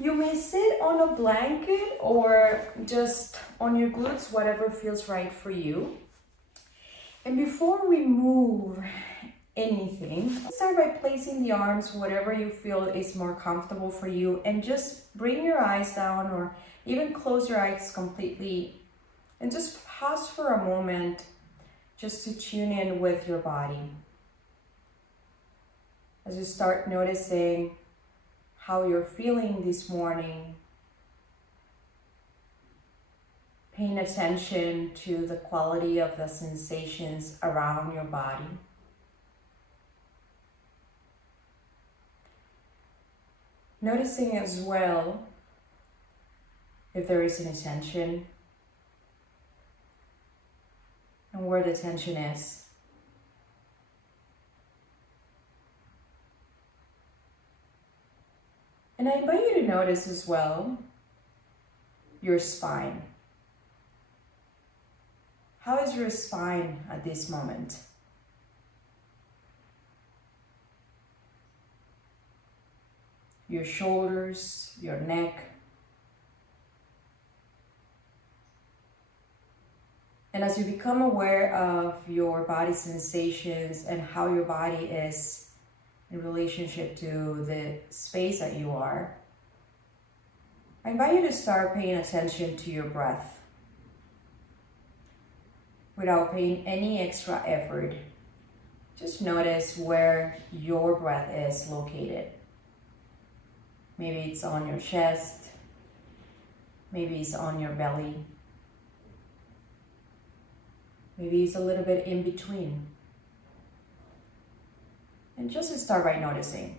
You may sit on a blanket or just on your glutes, whatever feels right for you. And before we move anything, start by placing the arms whatever you feel is more comfortable for you, and just bring your eyes down or even close your eyes completely and just pause for a moment just to tune in with your body. As you start noticing how you're feeling this morning, paying attention to the quality of the sensations around your body. Noticing as well if there is any tension and where the tension is. And I invite you to notice as well your spine. How is your spine at this moment? Your shoulders, your neck. And as you become aware of your body sensations and how your body is in relationship to the space that you are, I invite you to start paying attention to your breath without paying any extra effort. Just notice where your breath is located. Maybe it's on your chest, maybe it's on your belly, maybe it's a little bit in between. And just start by noticing.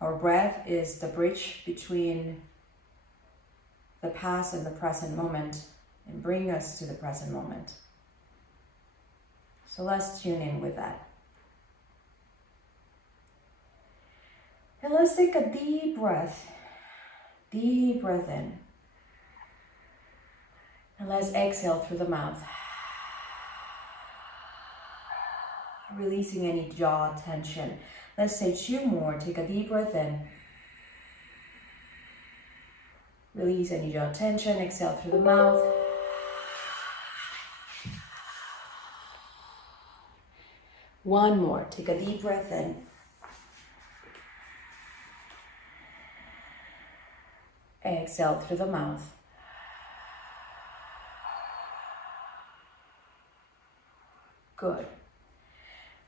Our breath is the bridge between the past and the present moment, and bring us to the present moment. So let's tune in with that. And let's take a deep breath in. And let's exhale through the mouth. Releasing any jaw tension. Let's say 2 more. Take a deep breath in. Release any jaw tension. Exhale through the mouth. One more. Take a deep breath in. Exhale through the mouth. Good.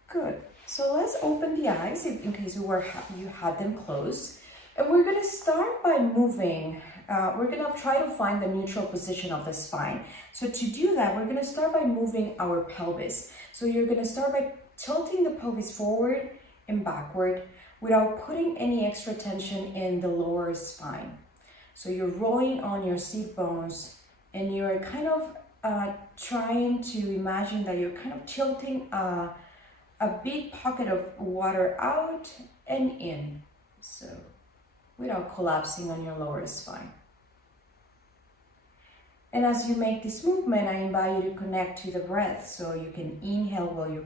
Good. So let's open the eyes in case you had them closed. And we're going to start by moving. We're going to try to find the neutral position of the spine. So to do that, we're going to start by moving our pelvis. So you're going to start by tilting the pelvis forward and backward without putting any extra tension in the lower spine. So you're rolling on your seat bones and you're kind of trying to imagine that you're kind of tilting a big pocket of water out and in. So without collapsing on your lower spine. And as you make this movement, I invite you to connect to the breath. So you can inhale while you're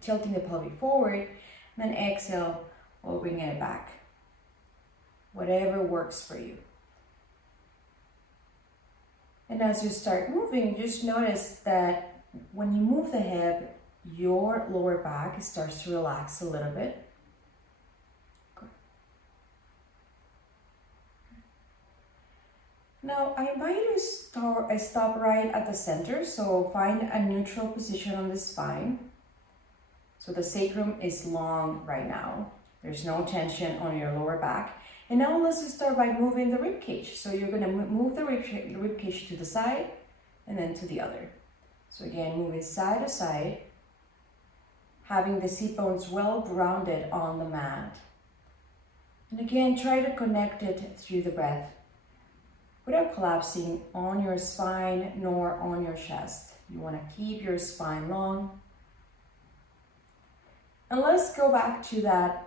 tilting the pelvic forward, and then exhale while bringing it back. Whatever works for you. And as you start moving, just notice that when you move the hip, your lower back starts to relax a little bit. Good. Now, I invite you to stop right at the center. So find a neutral position on the spine. So the sacrum is long right now. There's no tension on your lower back. And now let's just start by moving the rib cage. So you're going to move the rib cage to the side and then to the other. So again, moving side to side, having the seat bones well grounded on the mat. And again, try to connect it through the breath without collapsing on your spine nor on your chest. You want to keep your spine long. And let's go back to that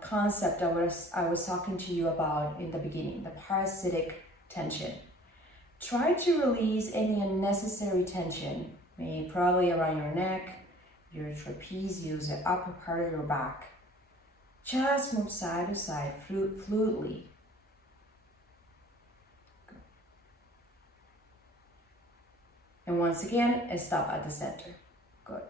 concept I was talking to you about in the beginning, the parasitic tension. Try to release any unnecessary tension, maybe probably around your neck, your trapezius, the upper part of your back. Just move side to side fluidly. And once again, stop at the center. Good.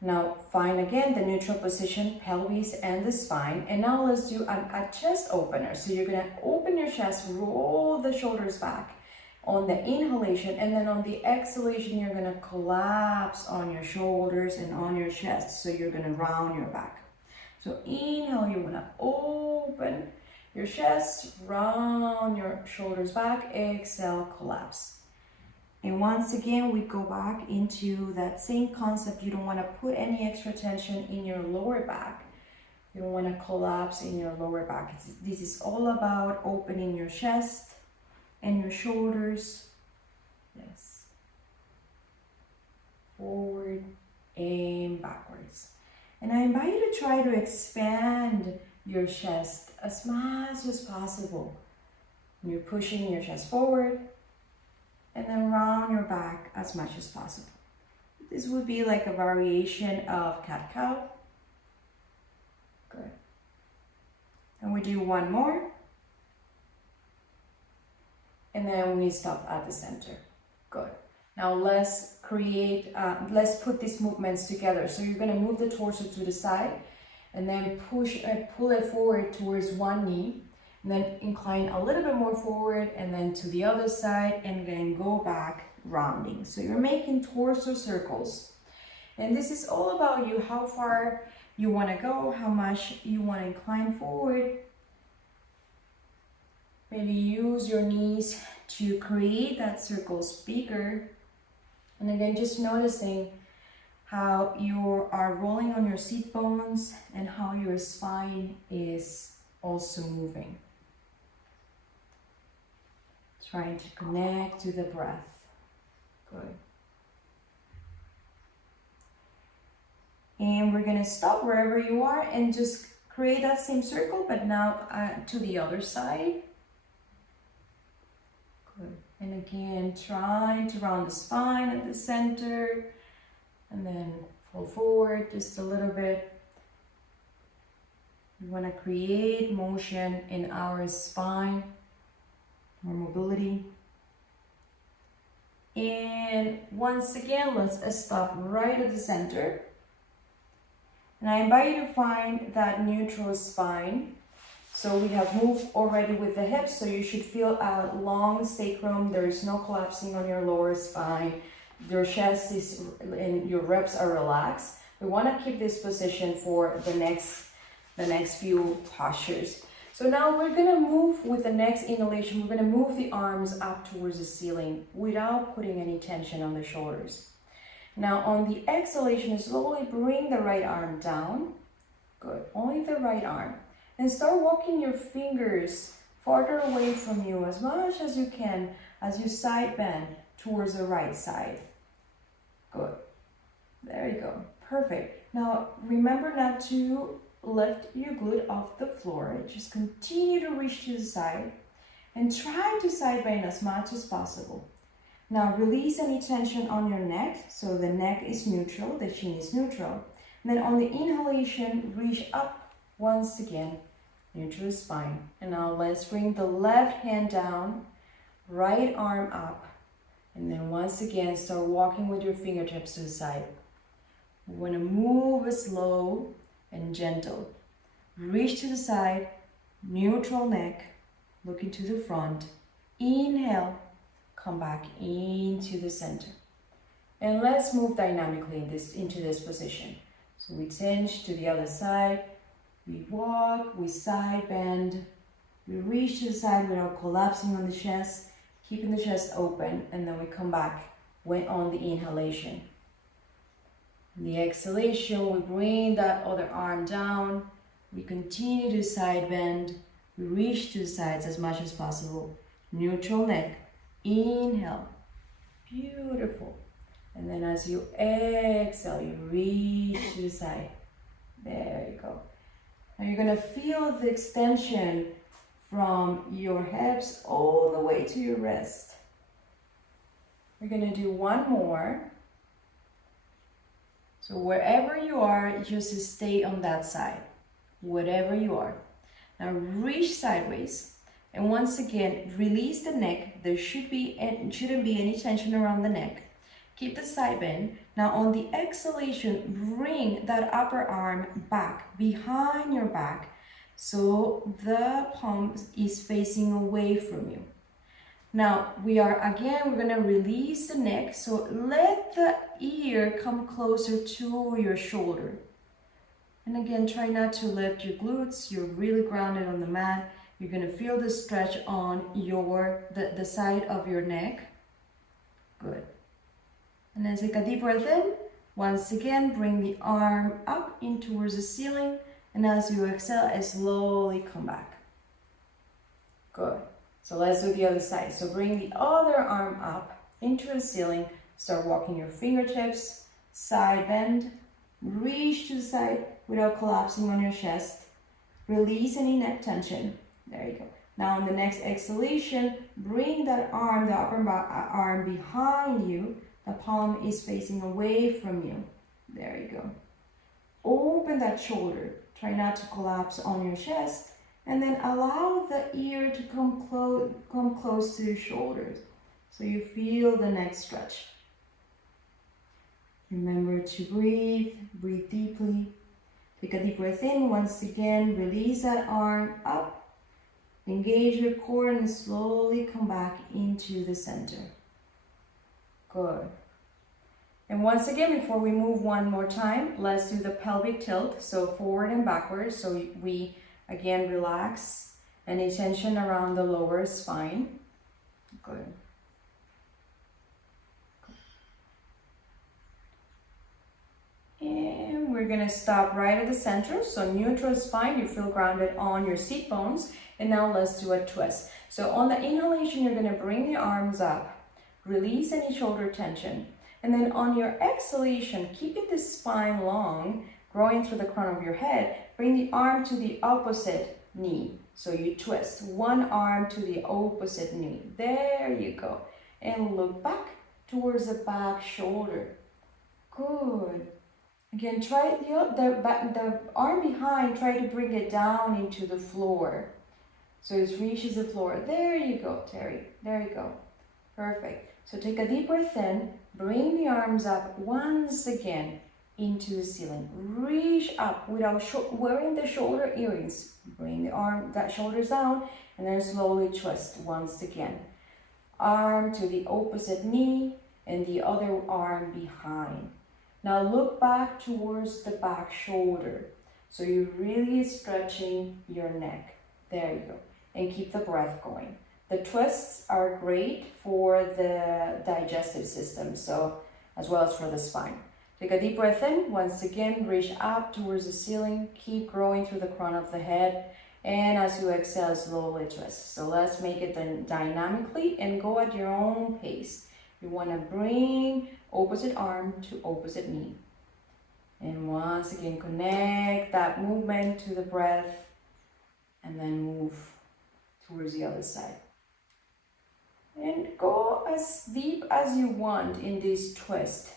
Now find again the neutral position, pelvis and the spine. And now let's do a chest opener. So you're gonna open your chest, roll the shoulders back on the inhalation, and then on the exhalation, you're gonna collapse on your shoulders and on your chest. So you're gonna round your back. So inhale, you wanna open your chest, round your shoulders back, exhale, collapse. And once again, we go back into that same concept. You don't want to put any extra tension in your lower back. You don't want to collapse in your lower back. This is all about opening your chest and your shoulders. Yes. Forward and backwards. And I invite you to try to expand your chest as much as possible. You're pushing your chest forward, and then round your back as much as possible. This would be like a variation of cat-cow. Good. And we do one more. And then we stop at the center. Good. Now let's let's put these movements together. So you're gonna move the torso to the side and then pull it forward towards one knee. And then incline a little bit more forward and then to the other side and then go back rounding. So you're making torso circles. And this is all about you, how far you want to go, how much you want to incline forward. Maybe use your knees to create that circles bigger. And again, just noticing how you are rolling on your seat bones and how your spine is also moving. Trying to connect to the breath. Good. And we're going to stop wherever you are and just create that same circle, but now to the other side. Good. And again, trying to round the spine at the center and then fall forward just a little bit. We want to create motion in our spine. More mobility. And once again, let's stop right at the center. And I invite you to find that neutral spine. So we have moved already with the hips, so you should feel a long sacrum. There is no collapsing on your lower spine. Your chest is and your ribs are relaxed. We want to keep this position for the next few postures. So now we're going to move with the next inhalation. We're going to move the arms up towards the ceiling without putting any tension on the shoulders. Now on the exhalation, slowly bring the right arm down. Good. Only the right arm. And start walking your fingers farther away from you as much as you can as you side bend towards the right side. Good. There you go. Perfect. Now remember not to lift your glute off the floor. Just continue to reach to the side and try to side bend as much as possible. Now release any tension on your neck. So the neck is neutral, the chin is neutral. And then on the inhalation, reach up once again, neutral spine. And now let's bring the left hand down, right arm up. And then once again, start walking with your fingertips to the side. We want to move slow and gentle. Reach to the side, neutral neck, looking to the front. Inhale, come back into the center. And let's move dynamically into this position. So we tinge to the other side, we walk, we side bend, we reach to the side without collapsing on the chest, keeping the chest open, and then we come back on the inhalation. The exhalation, we bring that other arm down. We continue to side bend. We reach to the sides as much as possible. Neutral neck. Inhale. Beautiful. And then as you exhale, you reach to the side. There you go. Now you're going to feel the extension from your hips all the way to your wrist. We're going to do one more. So wherever you are, just stay on that side. whatever you are. Now reach sideways, and once again, release the neck. There shouldn't be any tension around the neck. Keep the side bend. Now on the exhalation, bring that upper arm back behind your back so the palm is facing away from you. Now we're gonna release the neck, so let the ear come closer to your shoulder. And again, try not to lift your glutes. You're really grounded on the mat. You're gonna feel the stretch on the side of your neck. Good. And then take a deep breath in. Once again, bring the arm up in towards the ceiling. And as you exhale, slowly come back. Good. So let's do the other side. So bring the other arm up into the ceiling. Start walking your fingertips, side bend, reach to the side without collapsing on your chest. Release any neck tension. There you go. Now on the next exhalation, bring that arm, the upper arm behind you. The palm is facing away from you. There you go. Open that shoulder. Try not to collapse on your chest. And then allow the ear to come close to your shoulders. So you feel the neck stretch. Remember to breathe deeply. Take a deep breath in. Once again, release that arm up. Engage your core and slowly come back into the center. Good. And once again, before we move one more time, let's do the pelvic tilt. So forward and backwards. So we again relax any tension around the lower spine. Good. And we're gonna stop right at the center. So neutral spine, you feel grounded on your seat bones. And now let's do a twist. So on the inhalation, you're gonna bring the arms up, release any shoulder tension. And then on your exhalation, keeping the spine long, growing through the crown of your head, bring the arm to the opposite knee. So you twist one arm to the opposite knee. There you go. And look back towards the back shoulder. Good. Again, try the arm behind, try to bring it down into the floor. So it reaches the floor. There you go, Terry. There you go. Perfect. So take a deep breath in, bring the arms up once again into the ceiling. Reach up without wearing the shoulder earrings. Bring the shoulders down and then slowly twist once again. Arm to the opposite knee and the other arm behind. Now look back towards the back shoulder. So you're really stretching your neck. There you go. And keep the breath going. The twists are great for the digestive system, so as well as for the spine. Take a deep breath in. Once again, reach up towards the ceiling. Keep growing through the crown of the head. And as you exhale, slowly twist. So let's make it dynamically and go at your own pace. You want to bring opposite arm to opposite knee. And once again, connect that movement to the breath and then move towards the other side. And go as deep as you want in this twist.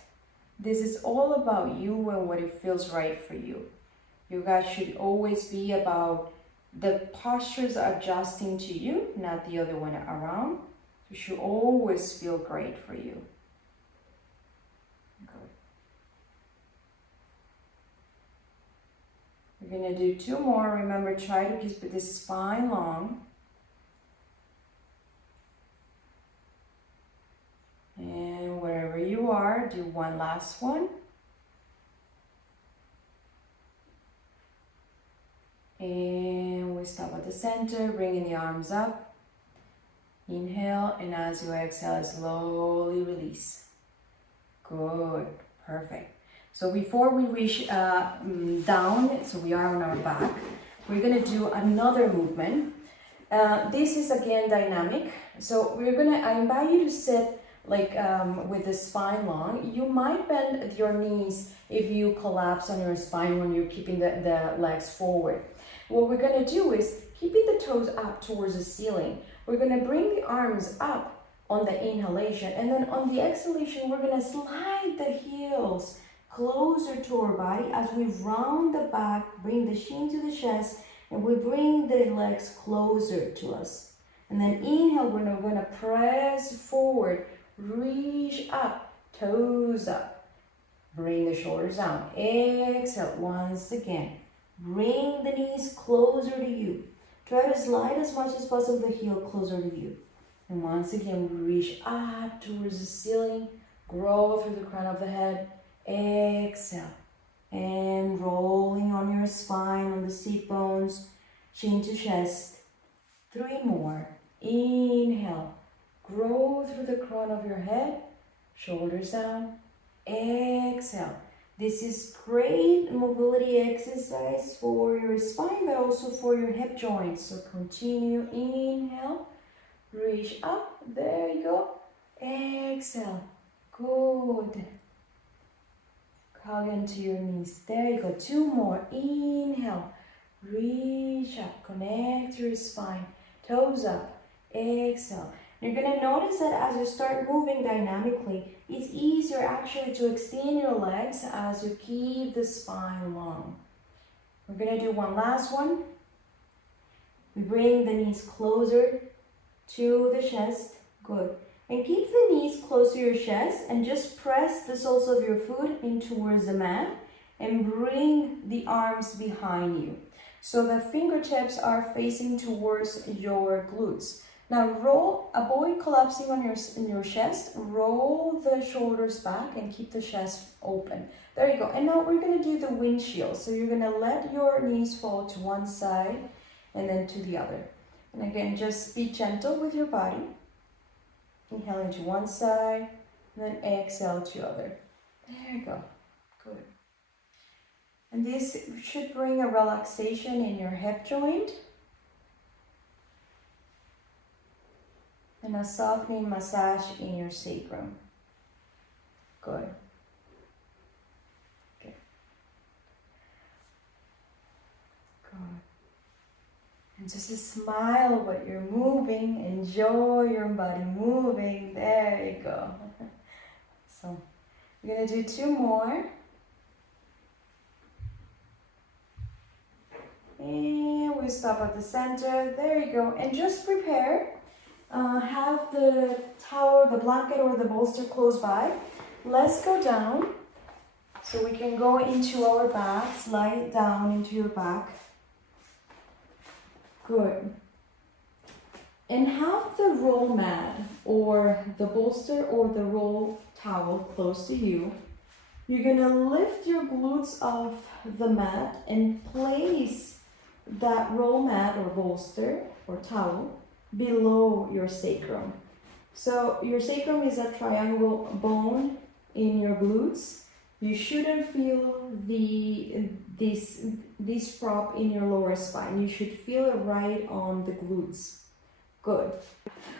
This is all about you and what it feels right for you. Yoga should always be about the postures adjusting to you, not the other one around. It should always feel great for you. Good. We're going to do two more. Remember, try to keep the spine long. And wherever you are, do one last one. And we stop at the center, bringing the arms up. Inhale, and as you exhale, slowly release. Good, perfect. So before we reach down, so we are on our back, we're gonna do another movement. This is again dynamic. So I invite you to sit like with the spine long. You might bend your knees if you collapse on your spine when you're keeping the legs forward. What we're gonna do is keeping the toes up towards the ceiling. We're gonna bring the arms up on the inhalation, and then on the exhalation, we're gonna slide the heels closer to our body as we round the back, bring the shin to the chest, and we bring the legs closer to us. And then inhale, we're now going to press forward, reach up, toes up. Bring the shoulders down. Exhale once again. Bring the knees closer to you. Try to slide as much as possible the heel closer to you. And once again, reach up towards the ceiling. Grow through the crown of the head. Exhale. And rolling on your spine, on the seat bones, chin to chest. 3 more. Inhale. Grow through the crown of your head. Shoulders down. Exhale. This is great mobility exercise for your spine, but also for your hip joints. So continue. Inhale. Reach up. There you go. Exhale. Good. Hug into your knees. There you go. 2 more. Inhale. Reach up. Connect to your spine. Toes up. Exhale. You're going to notice that as you start moving dynamically, it's easier actually to extend your legs as you keep the spine long. We're going to do one last one. We bring the knees closer to the chest. Good. And keep the knees close to your chest and just press the soles of your foot in towards the mat and bring the arms behind you. So the fingertips are facing towards your glutes. Now roll, avoid collapsing on in your chest, roll the shoulders back and keep the chest open. There you go. And now we're going to do the windshield. So you're going to let your knees fall to one side and then to the other. And again, just be gentle with your body. Inhale into one side, and then exhale to the other. There you go. Good. And this should bring a relaxation in your hip joint. And a softening massage in your sacrum. Good. Okay. Good. And just smile when you're moving. Enjoy your body moving. There you go. So we're going to do 2 more. And we stop at the center. There you go. And just prepare. Have the towel, the blanket or the bolster close by. Let's go down. So we can go into our back. Slide down into your back. Good. And have the roll mat or the bolster or the roll towel close to you. You're going to lift your glutes off the mat and place that roll mat or bolster or towel below your sacrum. So your sacrum is a triangle bone in your glutes. You shouldn't feel this prop in your lower spine. You should feel it right on the glutes. Good.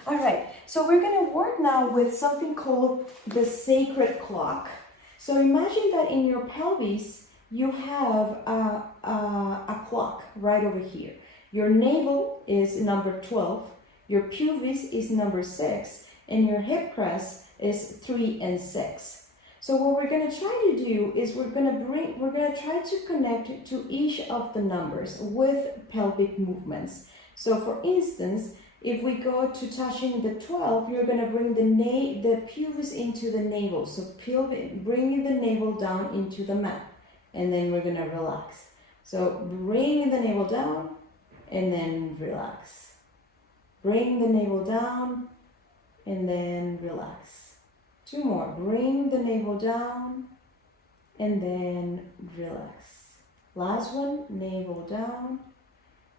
All right, so we're going to work now with something called the sacred clock. So imagine that in your pelvis, you have a clock right over here. Your navel is number 12, your pelvis is number 6, and your hip crest is 3 and 6. So what we're going to try to do is we're going to try to connect to each of the numbers with pelvic movements. So for instance, if we go to touching the 12, you're going to bring the pelvis into the navel. So bringing the navel down into the mat. And then we're going to relax. So bring the navel down and then relax. Bring the navel down and then relax. 2 more. Bring the navel down and then relax. Last one, navel down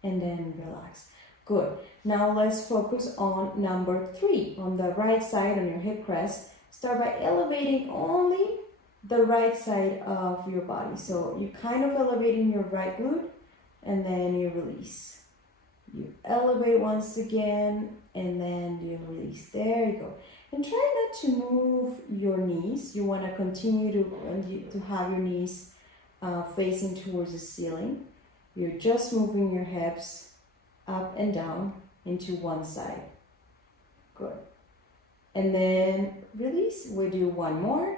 and then relax. Good. Now let's focus on number 3. On the right side on your hip crest, start by elevating only the right side of your body. So you kind of elevating your right glute and then you release. You elevate once again and then you release. There you go. And try not to move your knees. You want to continue to have your knees facing towards the ceiling. You're just moving your hips up and down into one side. Good. And then release. We do 1 more.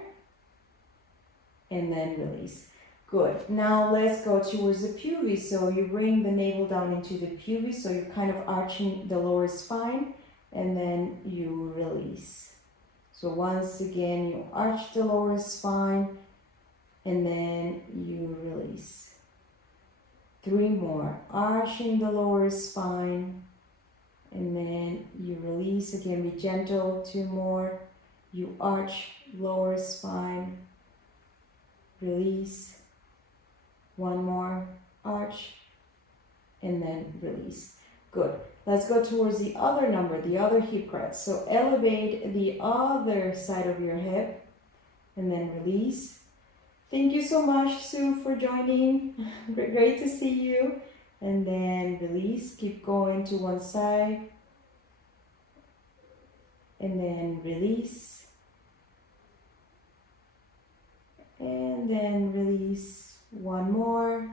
and then release. Good. Now let's go towards the pubis. So you bring the navel down into the pubis, so you're kind of arching the lower spine, and then you release. So once again, you arch the lower spine, and then you release. 3 more. Arching the lower spine, and then you release. Again, be gentle. 2 more. You arch lower spine, release. 1 more, arch, and then release. Good. Let's go towards the other number, the other hip crest. So elevate the other side of your hip, and then release. Thank you so much, Sue, for joining. Great to see you. And then release. Keep going to one side. And then release. And then release. 1 more.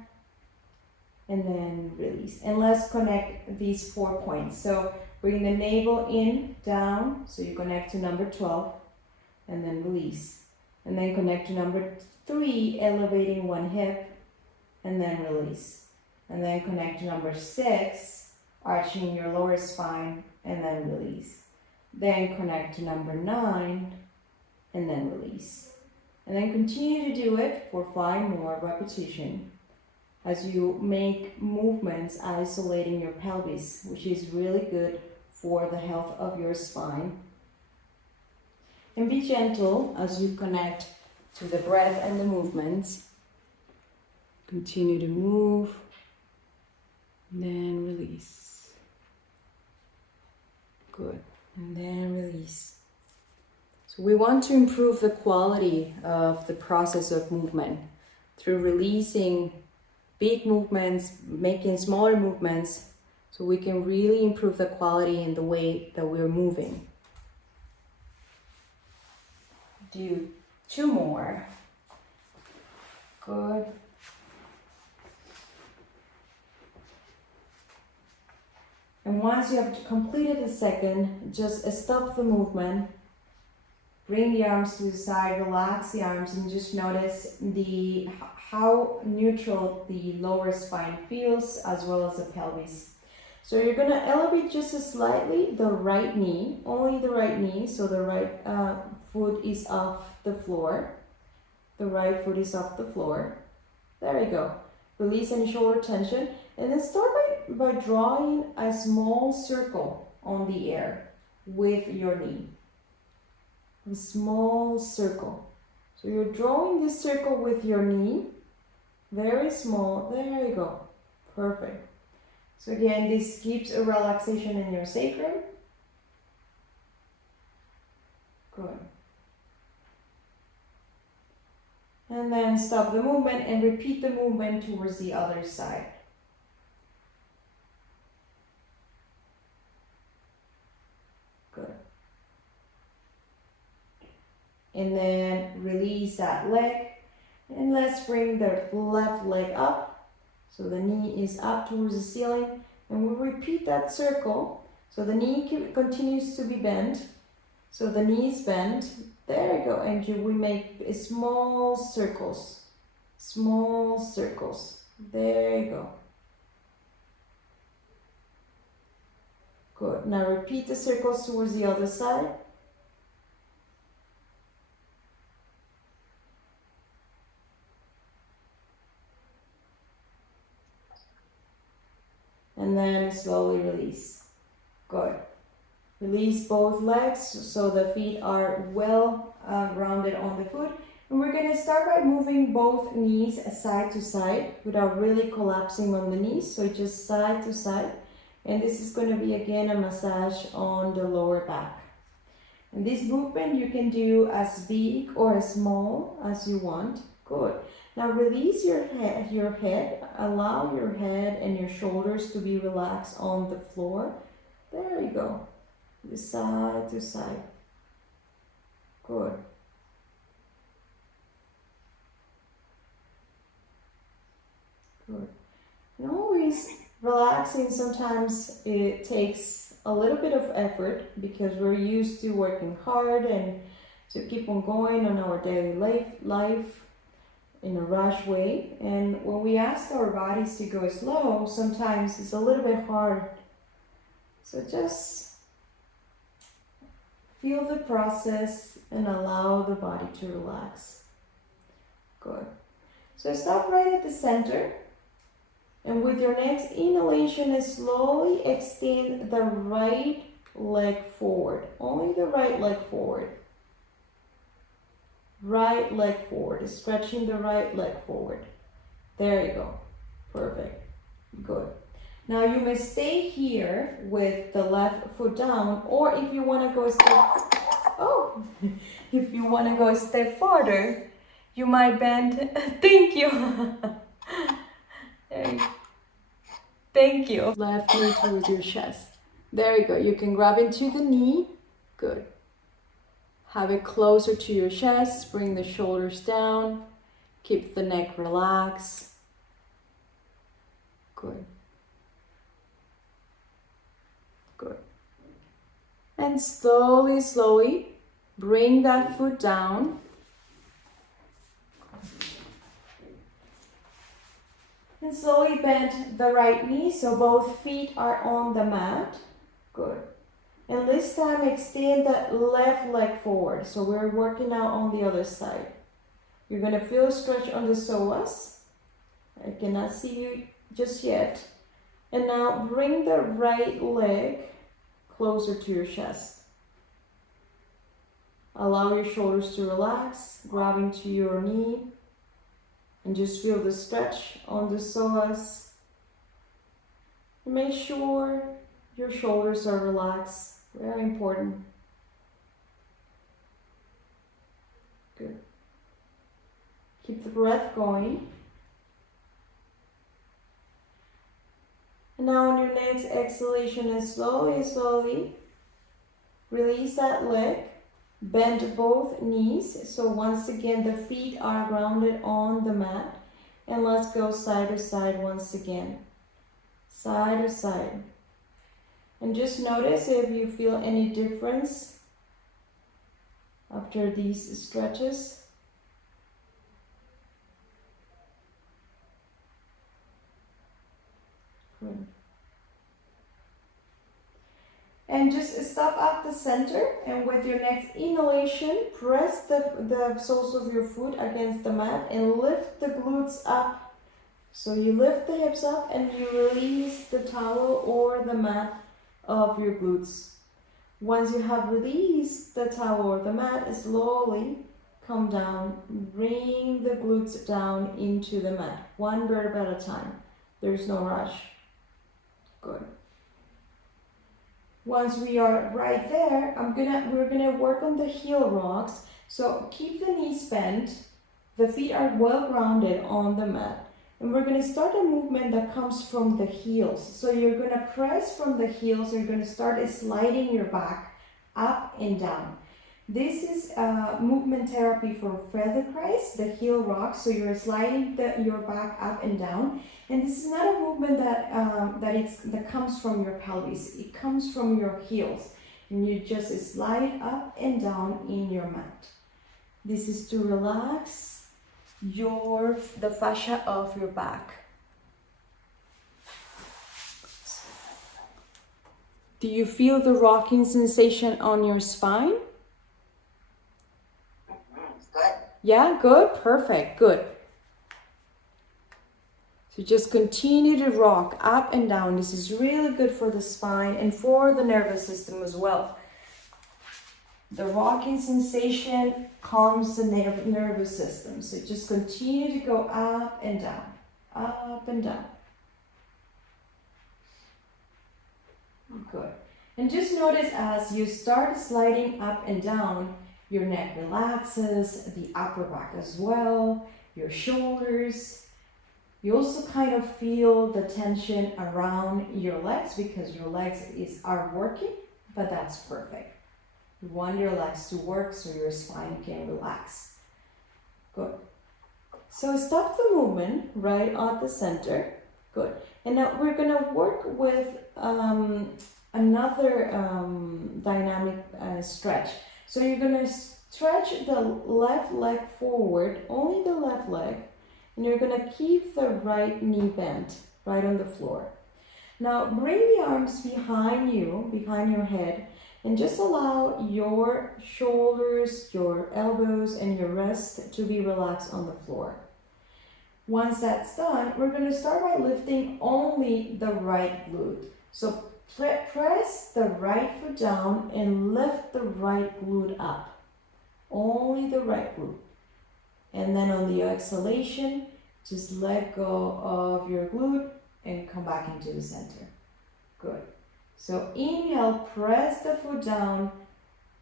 And then release. And let's connect these 4 points. So bring the navel in, down. So you connect to number 12. And then release. And then connect to number 3, elevating 1 hip. And then release. And then connect to number 6, arching your lower spine. And then release. Then connect to number 9. And then release. And then continue to do it for 5 more repetitions as you make movements isolating your pelvis, which is really good for the health of your spine. And be gentle as you connect to the breath and the movements. Continue to move, and then release. Good, and then release. We want to improve the quality of the process of movement through releasing big movements, making smaller movements, so we can really improve the quality in the way that we're moving. Do 2 more. Good. And once you have completed the second, just stop the movement. Bring the arms to the side, relax the arms, and just notice how neutral the lower spine feels, as well as the pelvis. So you're going to elevate just slightly the right knee, only the right knee, so the right foot is off the floor. The right foot is off the floor. There you go. Release any shoulder tension, and then start by drawing a small circle on the air with your knee. A small circle. So you're drawing this circle with your knee, very small. There you go. Perfect. So again, this keeps a relaxation in your sacrum. Good. And then stop the movement and repeat the movement towards the other side. Good. And then release that leg. And let's bring the left leg up. So the knee is up towards the ceiling. And we'll repeat that circle. So the knee continues to be bent. So the knee is bent. There you go. And we make small circles. Small circles. There you go. Good. Now repeat the circles towards the other side. And then slowly release. Good. Release both legs so the feet are well grounded on the foot. And we're going to start by moving both knees side to side without really collapsing on the knees. So just side to side. And this is going to be again a massage on the lower back. And this movement you can do as big or as small as you want. Good. Now release your head, allow your head and your shoulders to be relaxed on the floor. There you go. Side to side. Good. Good. And always relaxing, sometimes it takes a little bit of effort because we're used to working hard and to keep on going on our daily life. in a rush way. And when we ask our bodies to go slow, sometimes it's a little bit hard. So just feel the process and allow the body to relax. Good. So stop right at the center. And with your next inhalation, slowly extend the right leg forward. Only the right leg forward. Right leg forward. Stretching the right leg forward. There you go. Perfect. Good. Now you may stay here with the left foot down, or if you want to go a step, if you want to go a step farther, you might bend. Thank you. There you go. Thank you. Left knee towards your chest. There you go. You can grab into the knee. Good. Have it closer to your chest. Bring the shoulders down. Keep the neck relaxed. Good. Good. And slowly, slowly bring that foot down. And slowly bend the right knee so both feet are on the mat. Good. And this time extend the left leg forward. So we're working out on the other side. You're going to feel a stretch on the psoas. I cannot see you just yet. And now bring the right leg closer to your chest. Allow your shoulders to relax, grabbing to your knee. And just feel the stretch on the psoas. Make sure your shoulders are relaxed. Very important. Good. Keep the breath going. And now on your next exhalation, and slowly, slowly release that leg. Bend both knees. So once again, the feet are grounded on the mat. And let's go side to side once again. Side to side. And just notice if you feel any difference after these stretches. Good. And just stop at the center, and with your next inhalation, press the soles of your foot against the mat and lift the glutes up. So you lift the hips up and you release the towel or the mat of your glutes. Once you have released the towel or the mat, slowly come down, bring the glutes down into the mat, one vertebra at a time. There's no rush. Good. Once we are right there, we're gonna work on the heel rocks. So keep the knees bent, the feet are well grounded on the mat. And we're gonna start a movement that comes from the heels. So you're gonna press from the heels, you're gonna start sliding your back up and down. This is movement therapy for Feldenkrais, the heel rock. So you're sliding your back up and down. And this is not a movement that comes from your pelvis. It comes from your heels. And you just slide up and down in your mat. This is to relax the fascia of your back. Do you feel the rocking sensation on your spine? Good. Yeah, good, perfect, good. So just continue to rock up and down. This is really good for the spine and for the nervous system as well. The rocking sensation calms the nervous system. So just continue to go up and down, up and down. Good. And just notice as you start sliding up and down, your neck relaxes, the upper back as well, your shoulders. You also kind of feel the tension around your legs because your legs are working, but that's perfect. You want your legs to work so your spine can relax. Good. So stop the movement right at the center. Good. And now we're going to work with another dynamic stretch. So you're going to stretch the left leg forward, only the left leg. And you're gonna keep the right knee bent, right on the floor. Now bring the arms behind you, behind your head, and just allow your shoulders, your elbows, and your wrist to be relaxed on the floor. Once that's done, we're going to start by lifting only the right glute. So press the right foot down and lift the right glute up. Only the right glute. And then on the exhalation, just let go of your glute and come back into the center. Good. So inhale, press the foot down,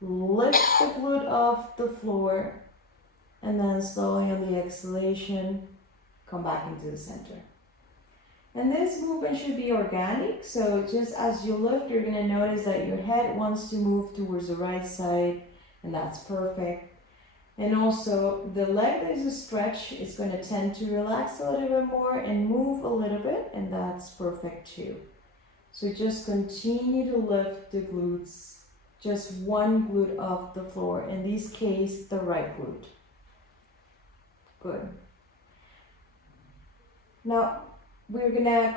lift the glute off the floor, and then slowly on the exhalation, come back into the center. And this movement should be organic, so just as you lift, you're going to notice that your head wants to move towards the right side, and that's perfect. And also, the leg that is a stretch is going to tend to relax a little bit more and move a little bit, and that's perfect too. So just continue to lift the glutes, just one glute off the floor, in this case, the right glute. Good. Now, we're gonna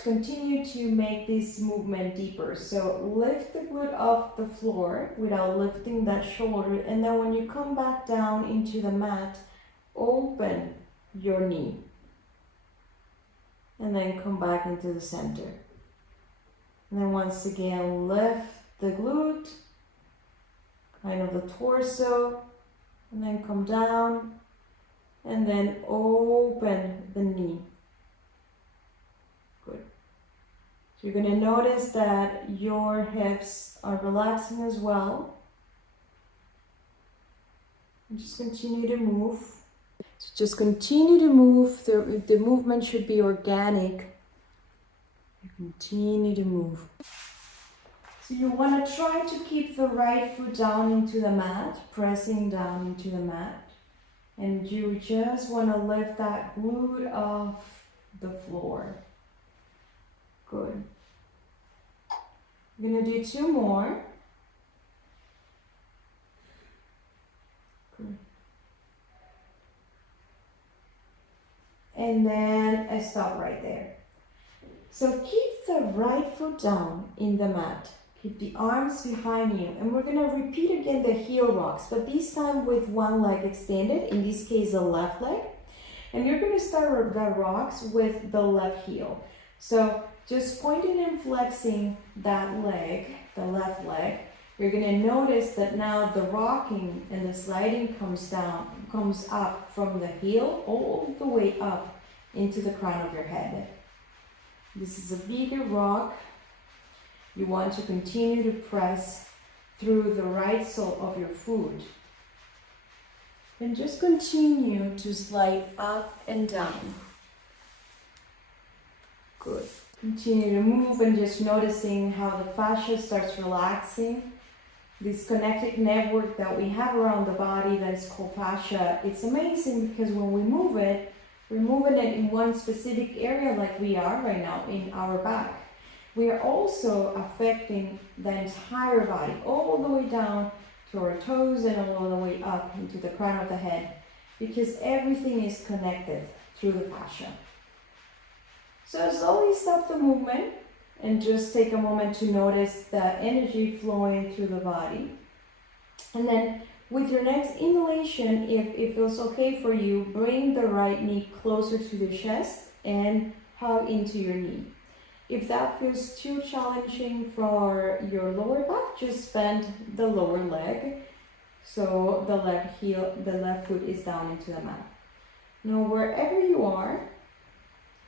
continue to make this movement deeper. So lift the glute off the floor without lifting that shoulder, and then when you come back down into the mat, open your knee. And then come back into the center. And then once again, lift the glute, kind of the torso, and then come down, and then open the knee. Good. So you're going to notice that your hips are relaxing as well. And just continue to move. So just continue to move. The movement should be organic. Continue to move. So you want to try to keep the right foot down into the mat, pressing down into the mat. And you just want to lift that glute off the floor. Good. We're going to do 2 more. Good. And then I stop right there. So keep the right foot down in the mat. Keep the arms behind you. And we're going to repeat again the heel rocks, but this time with one leg extended, in this case the left leg. And you're going to start the rocks with the left heel. So just pointing and flexing that leg, the left leg, you're going to notice that now the rocking and the sliding comes up from the heel all the way up into the crown of your head. This is a bigger rock. You want to continue to press through the right sole of your foot. And just continue to slide up and down. Good. Continue to move and just noticing how the fascia starts relaxing. This connected network that we have around the body that is called fascia, it's amazing because when we move it, we're moving it in one specific area like we are right now in our back. We are also affecting the entire body, all the way down to our toes and all the way up into the crown of the head, because everything is connected through the fascia. So slowly stop the movement and just take a moment to notice the energy flowing through the body. And then with your next inhalation, if it feels okay for you, bring the right knee closer to the chest and hug into your knee. If that feels too challenging for your lower back, just bend the lower leg so the left foot is down into the mat. Now wherever you are,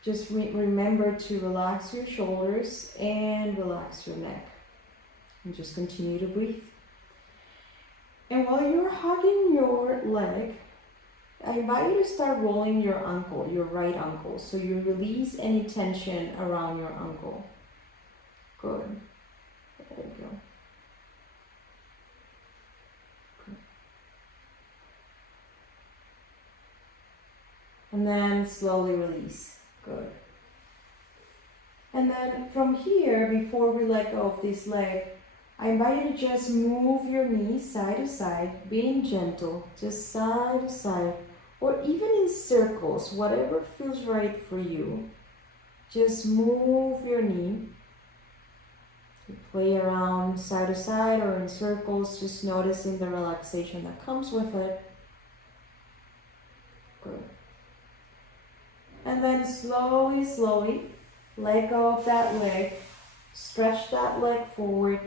just remember to relax your shoulders and relax your neck. And just continue to breathe. And while you're hugging your leg, I invite you to start rolling your ankle, your right ankle, so you release any tension around your ankle. Good. There you go. Good. And then slowly release. Good. And then from here, before we let go of this leg, I invite you to just move your knees side to side, being gentle, just side to side, or even in circles, whatever feels right for you. Just move your knee. You play around side to side or in circles, just noticing the relaxation that comes with it. Good. And then slowly, slowly, let go of that leg. Stretch that leg forward.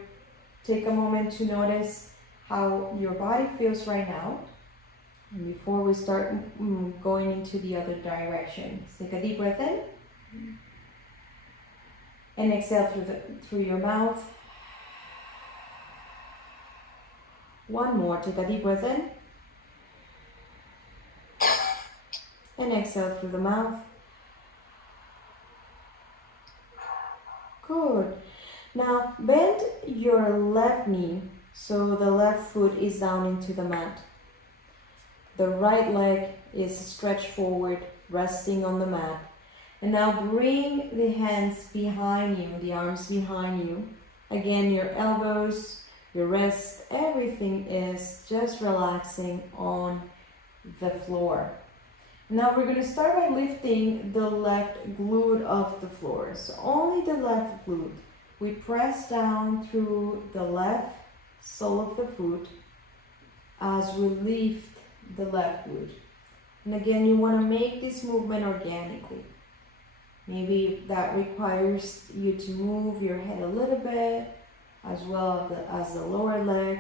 Take a moment to notice how your body feels right now. And before we start going into the other direction, take a deep breath in. And exhale through your mouth. One more, take a deep breath in. And exhale through the mouth. Good. Now bend your left knee so the left foot is down into the mat. The right leg is stretched forward, resting on the mat. And now bring the hands behind you, the arms behind you. Again, your elbows, your wrists, everything is just relaxing on the floor. Now we're going to start by lifting the left glute off the floor. So only the left glute. We press down through the left sole of the foot as we lift the left glute. And again, you want to make this movement organically. Maybe that requires you to move your head a little bit, as well as the lower leg.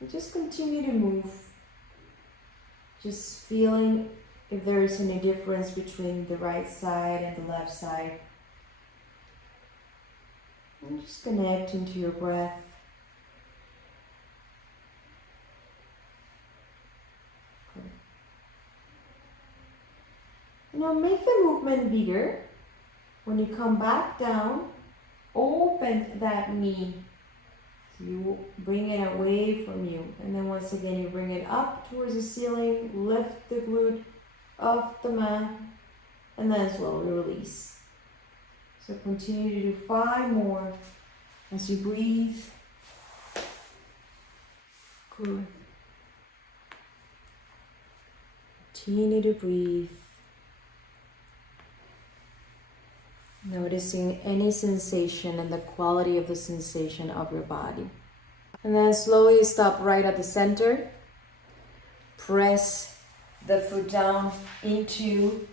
And just continue to move. Just feeling if there is any difference between the right side and the left side. And just connect into your breath. Good. Now make the movement bigger. When you come back down, open that knee. So you bring it away from you. And then once again, you bring it up towards the ceiling, lift the glute off the mat, and then slowly release. So continue to do 5 more as you breathe. Good. Continue to breathe. Noticing any sensation and the quality of the sensation of your body. And then slowly stop right at the center. Press the foot down into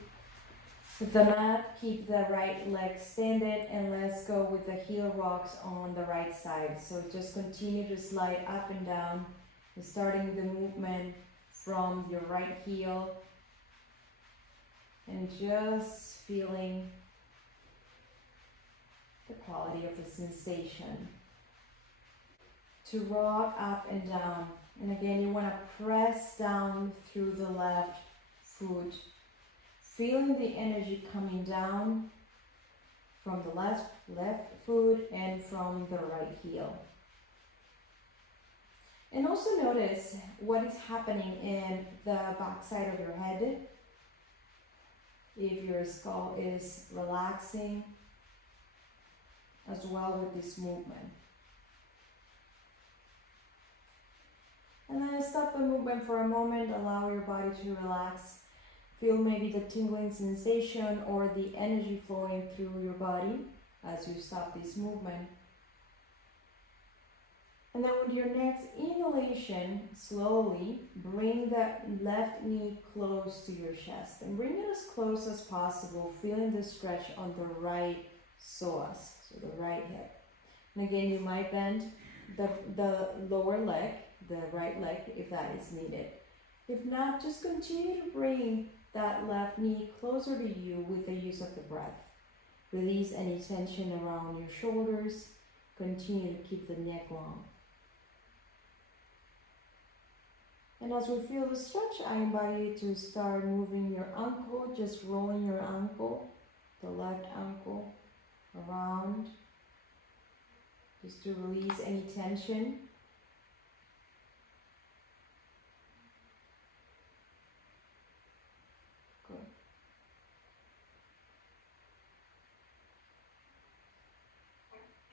the mat. Keep the right leg extended and let's go with the heel rocks on the right side. So just continue to slide up and down, starting the movement from your right heel and just feeling the quality of the sensation. To rock up and down. And again, you want to press down through the left foot, feeling the energy coming down from the left foot and from the right heel. And also notice what is happening in the back side of your head. If your skull is relaxing as well with this movement. And then stop the movement for a moment, allow your body to relax. Feel maybe the tingling sensation or the energy flowing through your body as you stop this movement. And then with your next inhalation, slowly bring that left knee close to your chest and bring it as close as possible, feeling the stretch on the right psoas, so the right hip. And again, you might bend the lower leg, the right leg, if that is needed. If not, just continue to bring that left knee closer to you with the use of the breath. Release any tension around your shoulders. Continue to keep the neck long. And as we feel the stretch, I invite you to start moving your ankle, just rolling your ankle, the left ankle, around, just to release any tension. Good.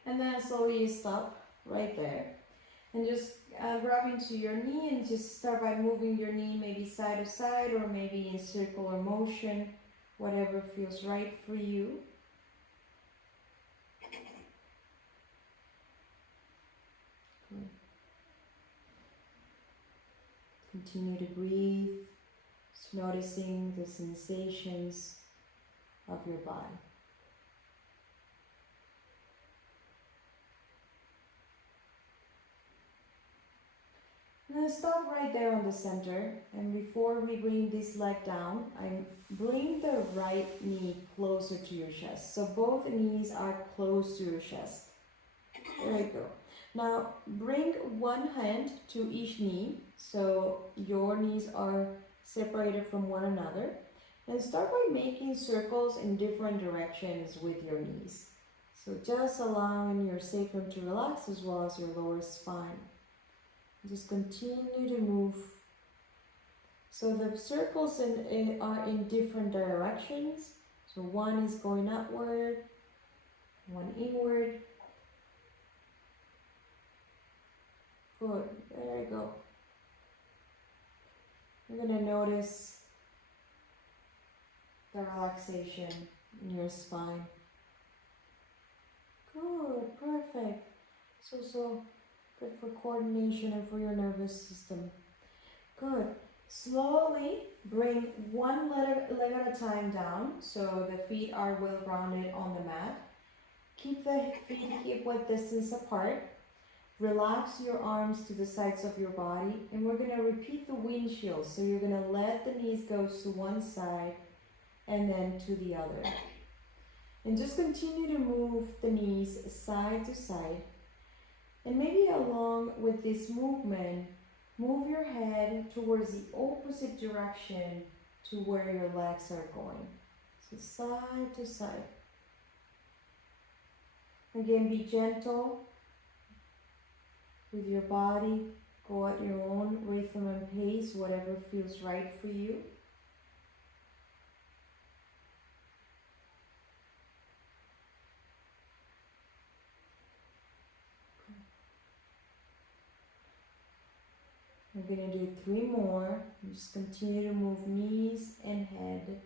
And then slowly stop right there. And just grab into your knee and just start by moving your knee maybe side to side or maybe in circular motion, whatever feels right for you. Good. Continue to breathe, just noticing the sensations of your body. Now stop right there on the center, and before we bring this leg down, I bring the right knee closer to your chest. So both knees are close to your chest. There you go. Now bring one hand to each knee, so your knees are separated from one another. And start by making circles in different directions with your knees. So just allowing your sacrum to relax as well as your lower spine. Just continue to move. So the circles are in different directions. So one is going upward, one inward. Good, there you go. You're going to notice the relaxation in your spine. Good, perfect. So good for coordination and for your nervous system. Good. Slowly bring one leg at a time down so the feet are well grounded on the mat. Keep the feet hip-width distance apart. Relax your arms to the sides of your body, and we're going to repeat the windshield. So you're going to let the knees go to one side and then to the other. And just continue to move the knees side to side. And maybe along with this movement, move your head towards the opposite direction to where your legs are going. So side to side. Again, be gentle with your body. Go at your own rhythm and pace, whatever feels right for you. We're going to do 3 more. Just continue to move knees and head.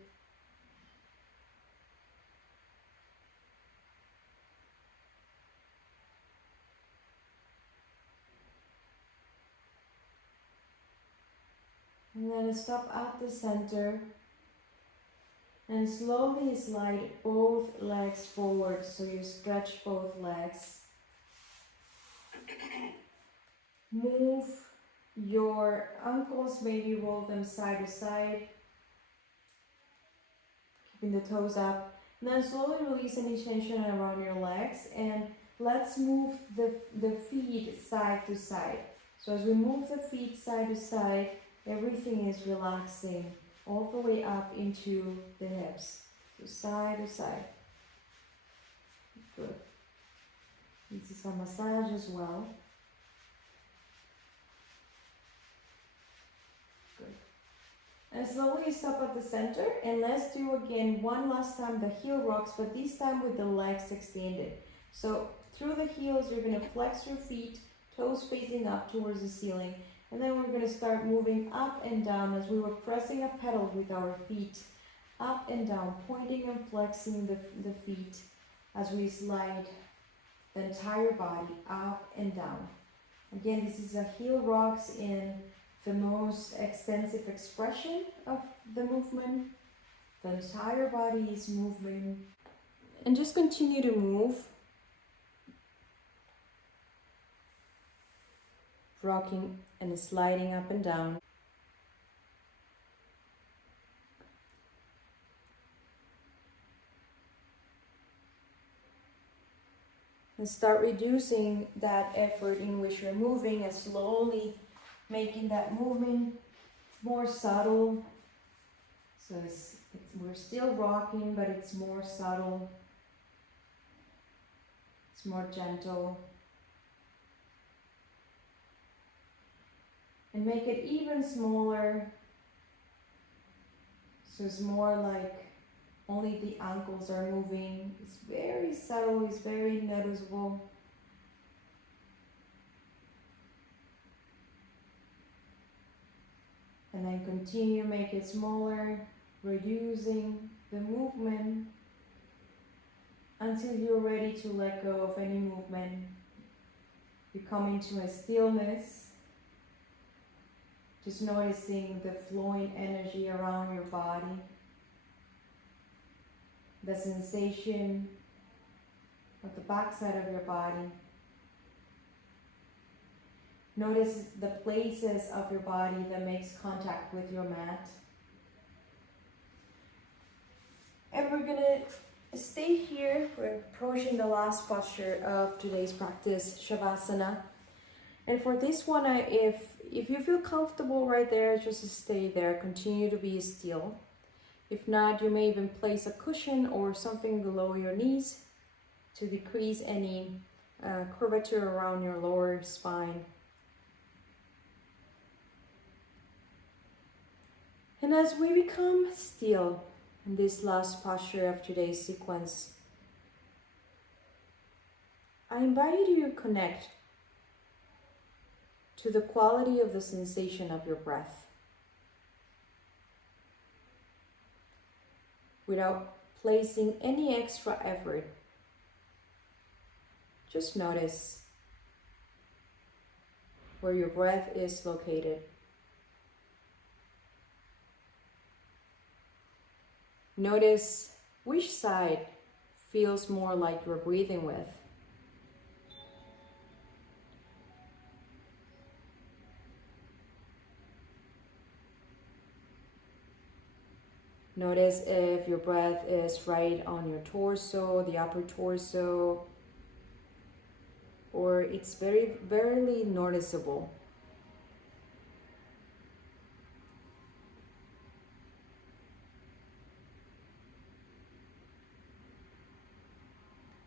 And then stop at the center and slowly slide both legs forward so you stretch both legs. Move your ankles, maybe roll them side to side, keeping the toes up. And then slowly release any tension around your legs, and let's move the feet side to side. So as we move the feet side to side, everything is relaxing all the way up into the hips. So side to side. Good. This is a massage as well. Good. And slowly stop at the center, and let's do again one last time the heel rocks, but this time with the legs extended. So through the heels, you're going to flex your feet, toes facing up towards the ceiling, and then we're going to start moving up and down as we were pressing a pedal with our feet, up and down, pointing and flexing the feet as we slide the entire body up and down. Again, this is a heel rocks in the most extensive expression of the movement. The entire body is moving. And just continue to move, rocking and sliding up and down. And start reducing that effort in which you're moving and slowly making that movement more subtle. So we're still rocking, but it's more subtle. It's more gentle. And make it even smaller. So it's more like only the ankles are moving. It's very subtle, it's very noticeable. And then continue, make it smaller, reducing the movement until you're ready to let go of any movement. You come into a stillness, just noticing the flowing energy around your body, the sensation of the backside of your body. Notice the places of your body that makes contact with your mat. And we're gonna stay here. We're approaching the last posture of today's practice, Shavasana. And for this one, if you feel comfortable right there, just stay there. Continue to be still. If not, you may even place a cushion or something below your knees to decrease any curvature around your lower spine. And as we become still in this last posture of today's sequence, I invite you to connect to the quality of the sensation of your breath without placing any extra effort. Just notice where your breath is located. Notice which side feels more like you're breathing with. Notice if your breath is right on your torso, the upper torso, or it's barely noticeable.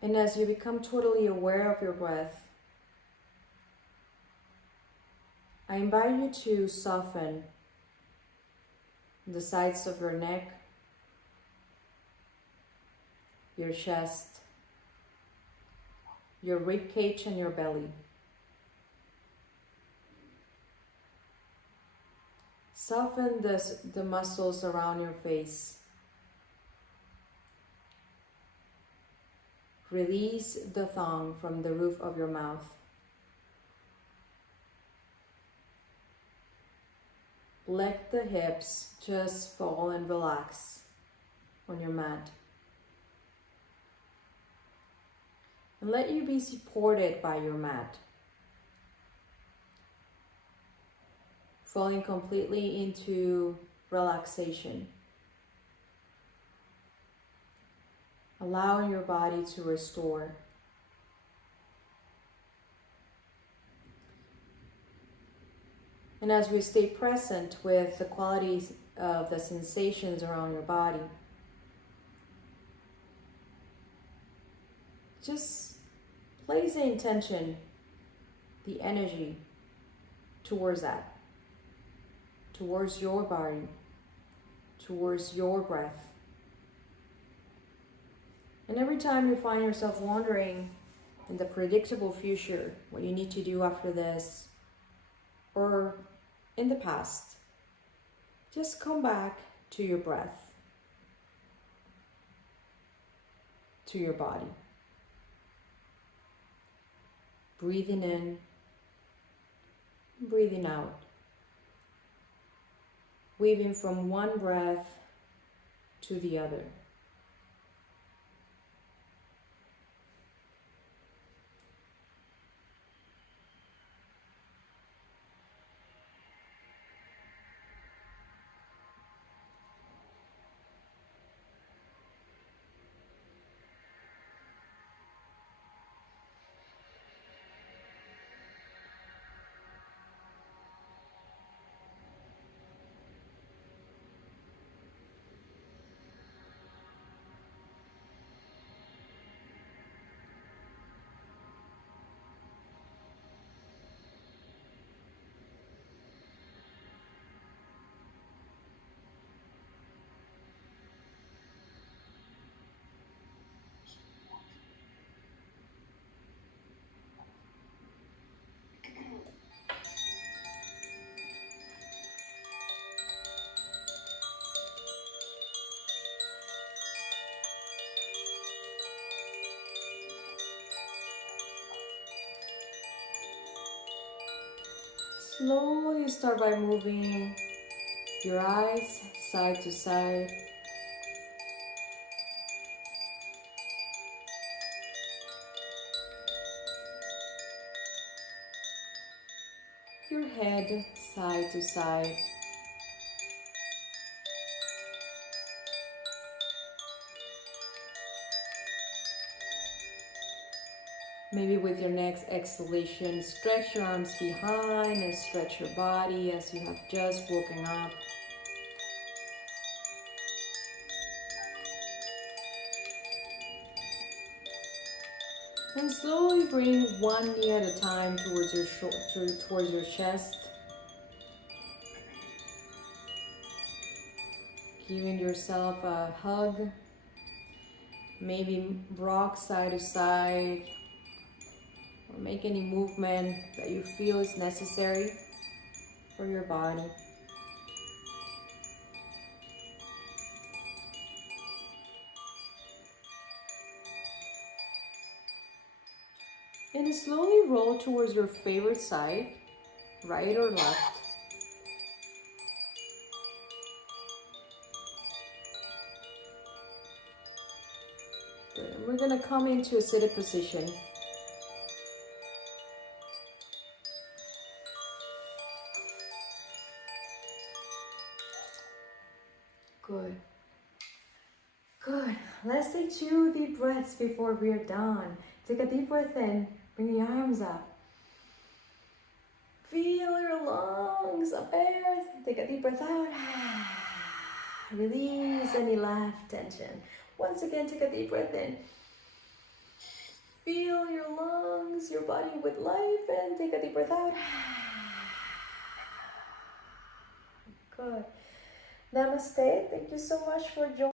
And as you become totally aware of your breath, I invite you to soften the sides of your neck, your chest, your rib cage and your belly. Soften the muscles around your face. Release the tongue from the roof of your mouth. Let the hips just fall and relax on your mat. And let you be supported by your mat. Falling completely into relaxation. Allowing your body to restore. And as we stay present with the qualities of the sensations around your body, just place the intention, the energy towards that, towards your body, towards your breath. And every time you find yourself wondering in the predictable future, what you need to do after this, or in the past, just come back to your breath, to your body. Breathing in, breathing out. Weaving from one breath to the other. Slowly start by moving your eyes side to side. Your head side to side. Maybe with your next exhalation, stretch your arms behind and stretch your body as you have just woken up. And slowly bring one knee at a time towards your towards your chest. Giving yourself a hug. Maybe rock side to side. Or make any movement that you feel is necessary for your body. And slowly roll towards your favorite side, right or left. Good. And we're going to come into a seated position. Good. Good. Let's take 2 deep breaths before we are done. Take a deep breath in. Bring the arms up. Feel your lungs up there. Take a deep breath out. Release any left tension. Once again, take a deep breath in. Feel your lungs, your body with life, and take a deep breath out. Good. Namaste. Thank you so much for joining.